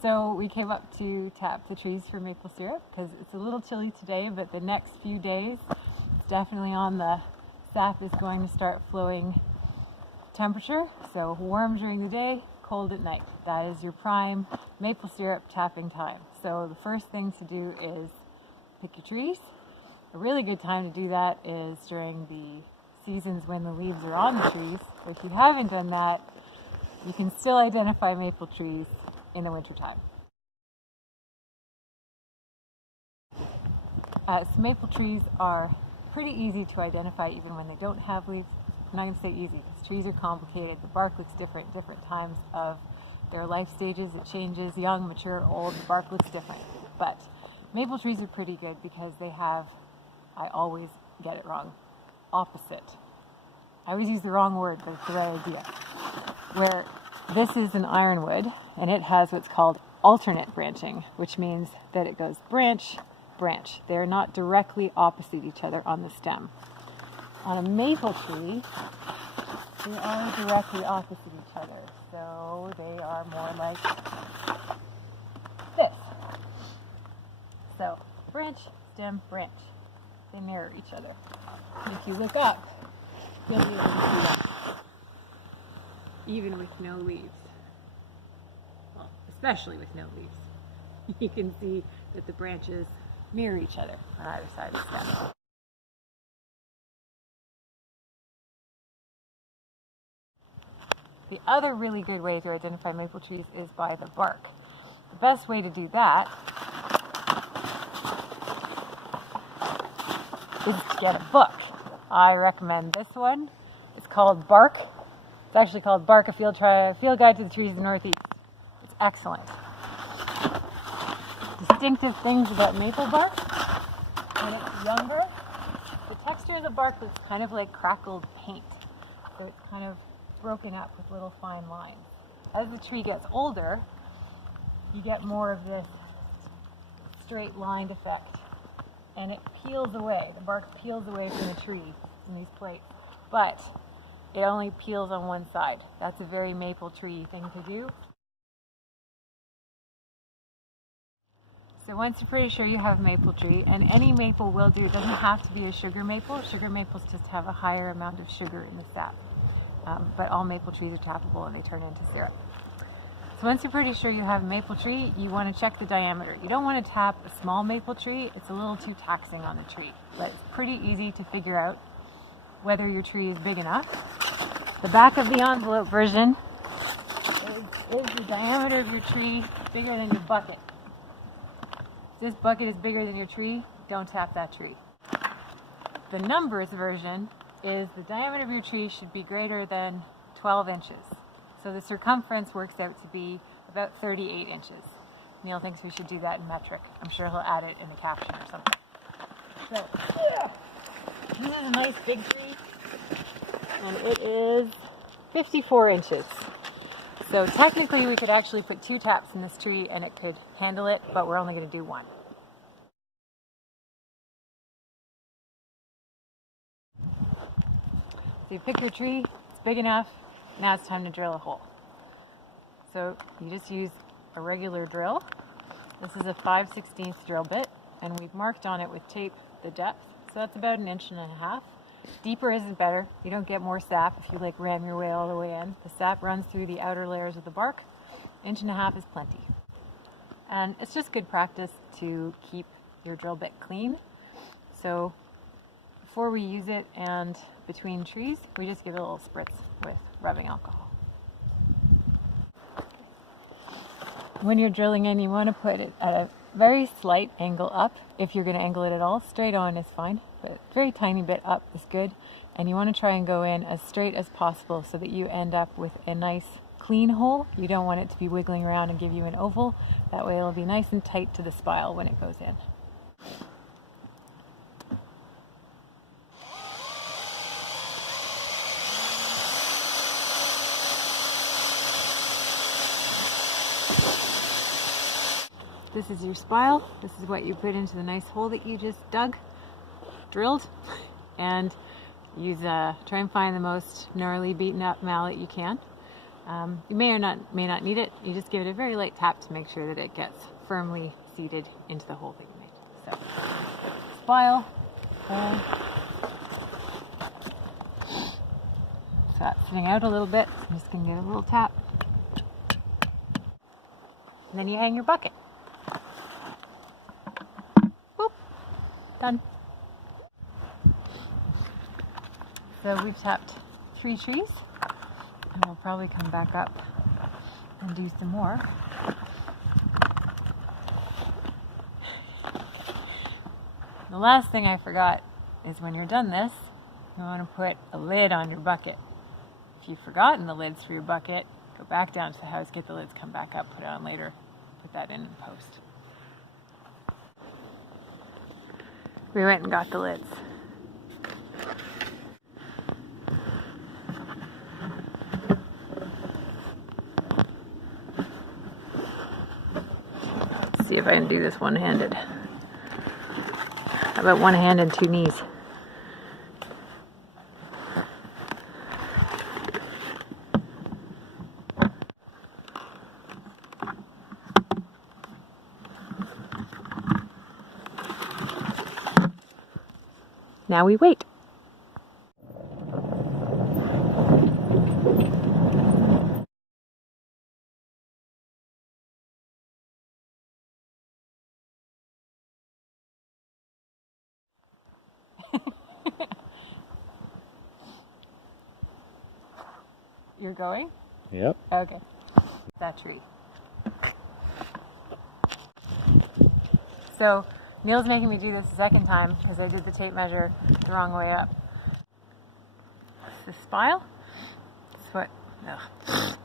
So we came up to tap the trees for maple syrup because it's a little chilly today, but the next few days it's definitely on the sap is going to start flowing temperature. So warm during the day, cold at night. That is your prime maple syrup tapping time. So the first thing to do is pick your trees. A really good time to do that is during the seasons when the leaves are on the trees. But if you haven't done that, you can still identify maple trees in the wintertime. So maple trees are pretty easy to identify even when they don't have leaves. I'm not going to say easy because trees are complicated. The bark looks different times of their life stages. It changes, young, mature, old. The bark looks different. But maple trees are pretty good because they have, I always get it wrong, opposite. I always use the wrong word, but it's the right idea. Where this is an ironwood, and it has what's called alternate branching, which means that it goes branch, branch. They're not directly opposite each other on the stem. On a maple tree, they are directly opposite each other, so they are more like this. So, branch, stem, branch. They mirror each other. And if you look up, you'll be able to see them. Even with no leaves. Well, especially with no leaves. You can see that the branches mirror each other on either side of the stem. The other really good way to identify maple trees is by the bark. The best way to do that is to get a book. I recommend this one. It's called Bark. It's actually called Bark, a Field Guide to the Trees of the Northeast. It's excellent. Distinctive things about maple bark. When it's younger, the texture of the bark looks kind of like crackled paint. So it's kind of broken up with little fine lines. As the tree gets older, you get more of this straight lined effect. And it peels away. The bark peels away from the tree in these plates. But it only peels on one side. That's a very maple tree thing to do. So once you're pretty sure you have a maple tree, and any maple will do, it doesn't have to be a sugar maple. Sugar maples just have a higher amount of sugar in the sap. But all maple trees are tappable and they turn into syrup. So once you're pretty sure you have a maple tree, you want to check the diameter. You don't want to tap a small maple tree. It's a little too taxing on the tree. But it's pretty easy to figure out whether your tree is big enough. The back of the envelope version is the diameter of your tree bigger than your bucket. If this bucket is bigger than your tree, don't tap that tree. The numbers version is the diameter of your tree should be greater than 12 inches. So the circumference works out to be about 38 inches. Neil thinks we should do that in metric. I'm sure he'll add it in the caption or something. So, this is a nice big tree, and it is 54 inches. So technically we could actually put 2 taps in this tree and it could handle it, but we're only going to do 1. So you pick your tree, it's big enough, now it's time to drill a hole. So you just use a regular drill. This is a 5/16 drill bit, and we've marked on it with tape the depth. So that's about 1.5 inches. Deeper isn't better. You don't get more sap if you ram your way all the way in. The sap runs through the outer layers of the bark. 1.5 inches is plenty. And it's just good practice to keep your drill bit clean. So before we use it and between trees, we just give it a little spritz with rubbing alcohol. When you're drilling in, you want to put it at a very slight angle up. If you're going to angle it at all, straight on is fine, but a very tiny bit up is good. And you want to try and go in as straight as possible so that you end up with a nice clean hole. You don't want it to be wiggling around and give you an oval. That way it'll be nice and tight to the spile when it goes in. This is your spile. This is what you put into the nice hole that you just drilled, and use try and find the most gnarly beaten up mallet you can. You may or may not need it. You just give it a very light tap to make sure that it gets firmly seated into the hole that you made. So, spile, hole. So that's sitting out a little bit. So I'm just going to give it a little tap. And then you hang your bucket. Boop. Done. So we've tapped 3 trees. And we'll probably come back up and do some more. The last thing I forgot is when you're done this, you want to put a lid on your bucket. If you've forgotten the lids for your bucket, go back down to the house, get the lids, come back up, put it on later, put that in post. We went and got the lids. Let's see if I can do this one-handed. How about one hand and 2 knees? Now we wait. You're going? Yep. Okay. That tree. So Neil's making me do this a second time because I did the tape measure the wrong way up. The spile? That's what. Ugh.